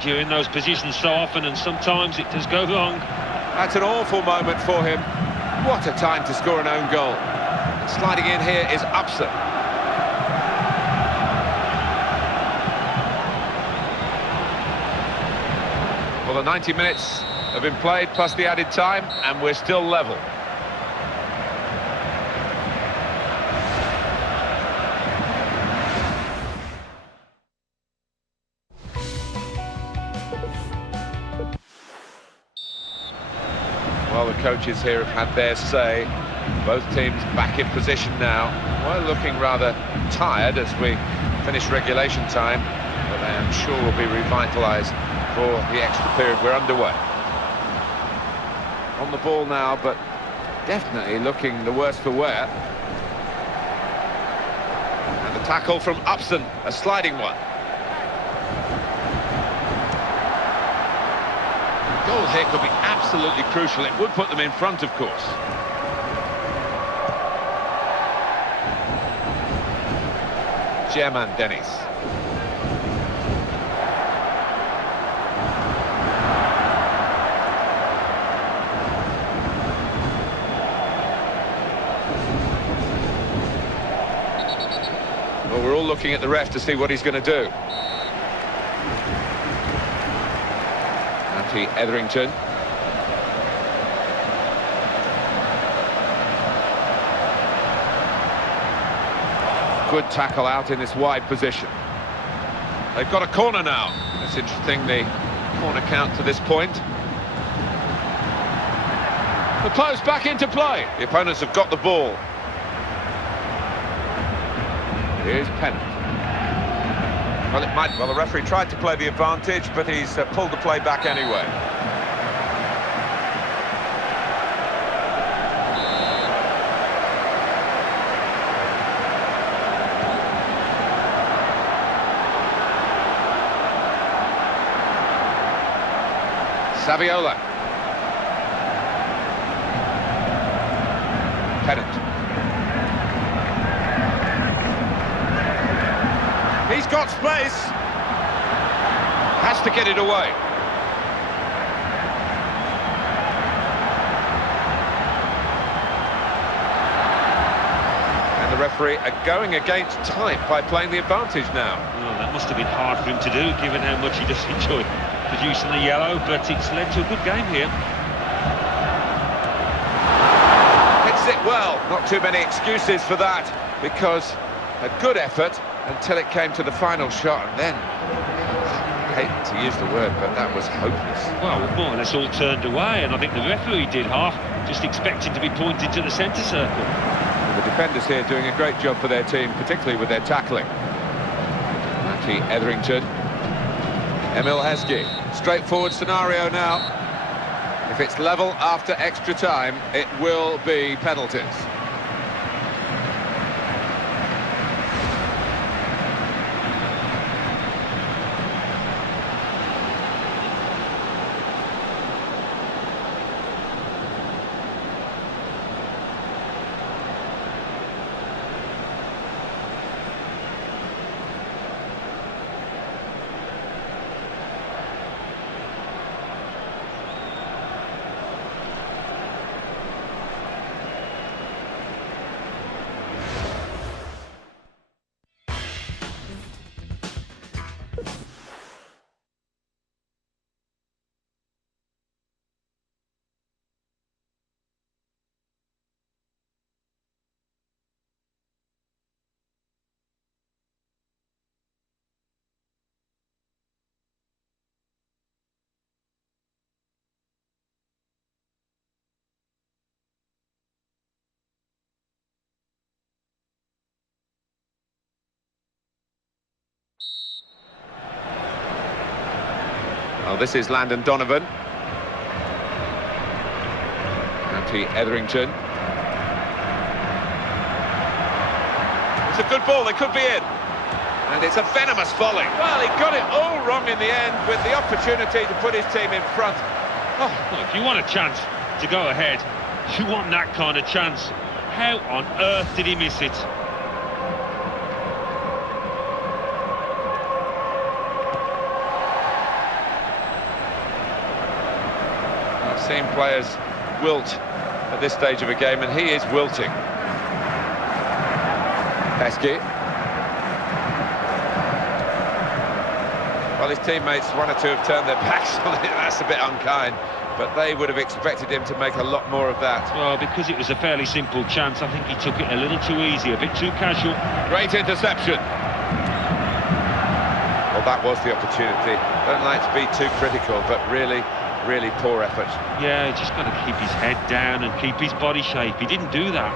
right, you're in those positions so often, and sometimes it does go wrong. That's an awful moment for him. What a time to score an own goal. And sliding in here is Upson. Well, the 90 minutes have been played, plus the added time, and we're still level. Well, the coaches here have had their say. Both teams back in position now. We're looking rather tired as we finish regulation time, but I am sure will be revitalised for the extra period we're underway. On the ball now, but definitely looking the worse for wear. And the tackle from Upson, a sliding one. Goal here could be absolutely crucial. It would put them in front, of course. German Dennis. Well, we're all looking at the ref to see what he's going to do. Etherington. Good tackle out in this wide position. They've got a corner now. It's interesting, the corner count to this point. The close back into play. The opponents have got the ball. Here's Pennant. Well, the referee tried to play the advantage, but he's pulled the play back anyway. Saviola. Pennant. He's got space. Has to get it away. And the referee are going against type by playing the advantage now. Well, that must have been hard for him to do, given how much he does enjoy producing the yellow, but it's led to a good game here. Hits it well. Not too many excuses for that, because a good effort until it came to the final shot, and then, I hate to use the word, but that was hopeless. Well, more or less all turned away, and I think the referee did half, just expecting to be pointed to the centre circle. And the defenders here doing a great job for their team, particularly with their tackling. Matty Etherington. Emil Heskey. Straightforward scenario now. If it's level after extra time, it will be penalties. Well, this is Landon Donovan. Matty Etherington. It's a good ball, they could be in. And it's a venomous volley. Well, he got it all wrong in the end, with the opportunity to put his team in front. Oh, well, if you want a chance to go ahead, you want that kind of chance. How on earth did he miss it? I've seen players wilt at this stage of a game, and he is wilting. Heskey. Well, his teammates, one or two, have turned their backs on it. That's a bit unkind, but they would have expected him to make a lot more of that. Well, because it was a fairly simple chance, I think he took it a little too easy, a bit too casual. Great interception. Well, that was the opportunity. Don't like to be too critical, but really poor effort. Yeah, just got to keep his head down and keep his body shape. He didn't do that.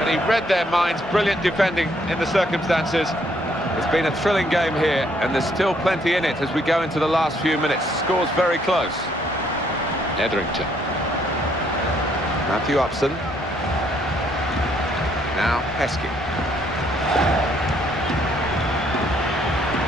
And he read their minds. Brilliant defending in the circumstances. It's been a thrilling game here, and there's still plenty in it as we go into the last few minutes. Score's very close. Etherington. Matthew Upson. Now Heskey.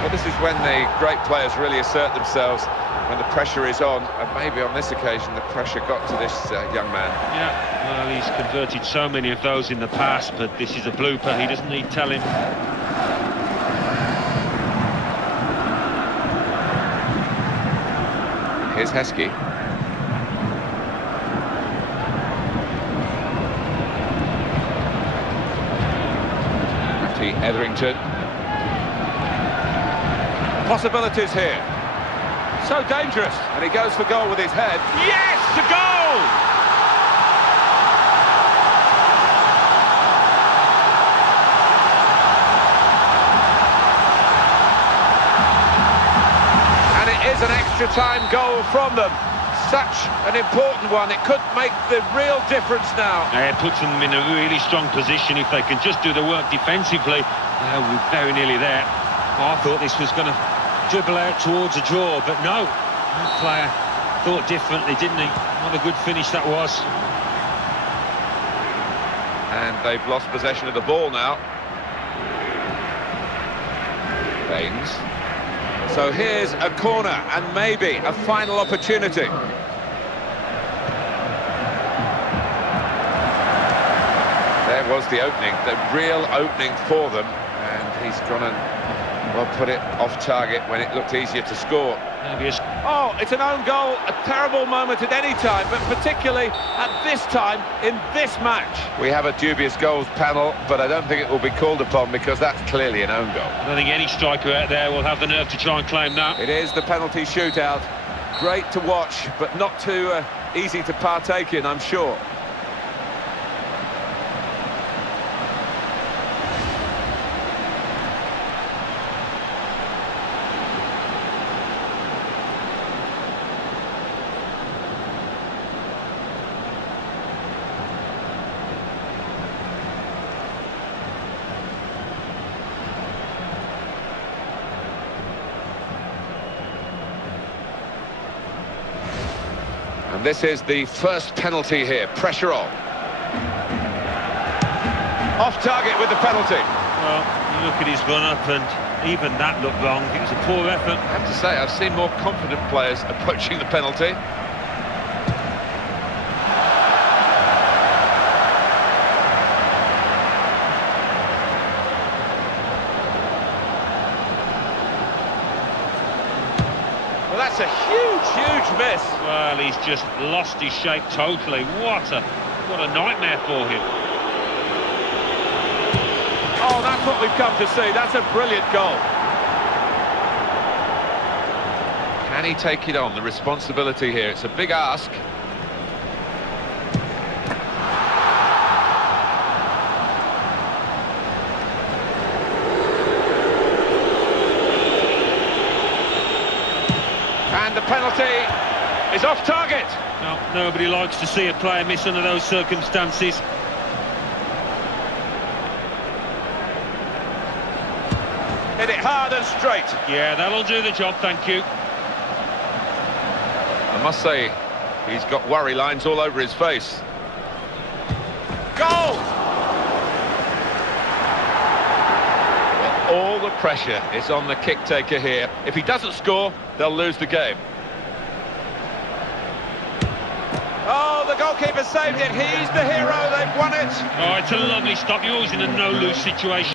Well, this is when the great players really assert themselves, when the pressure is on, and maybe on this occasion the pressure got to this young man. Yeah, well, he's converted so many of those in the past, but this is a blooper. He doesn't need telling. Here's Heskey. Etherington. Possibilities here. So dangerous, and he goes for goal with his head. Yes, the goal! And it is an extra time goal from them. Such an important one. It could make the real difference now. It puts them in a really strong position. If they can just do the work defensively, we're very nearly there. Oh, I thought this was going to dribble out towards a draw, but no. That player thought differently, didn't he? What a good finish that was. And they've lost possession of the ball now. Baines. So here's a corner and maybe a final opportunity. There was the opening, the real opening for them, and he's gone and, well, put it off target when it looked easier to score. Oh, it's an own goal, a terrible moment at any time, but particularly at this time in this match. We have a dubious goals panel, but I don't think it will be called upon because that's clearly an own goal. I don't think any striker out there will have the nerve to try and claim that. It is the penalty shootout. Great to watch, but not too easy to partake in, I'm sure. And this is the first penalty here. Pressure on. Off target with the penalty. Well, you look at his run-up and even that looked wrong. It was a poor effort. I have to say, I've seen more confident players approaching the penalty. Well, that's a huge miss. Well, he's just lost his shape totally. What a nightmare for him. Oh, that's what we've come to see. That's a brilliant goal. Can he take it on? The responsibility here. It's a big ask. And the penalty is off target. No, nobody likes to see a player miss under those circumstances. Hit it hard and straight. Yeah, that'll do the job, thank you. I must say, he's got worry lines all over his face. Goal! Well, all the pressure is on the kick taker here. If he doesn't score, they'll lose the game. Oh, the goalkeeper saved it. He's the hero. They've won it. Oh, it's a lovely stop. You're always in a no-lose situation.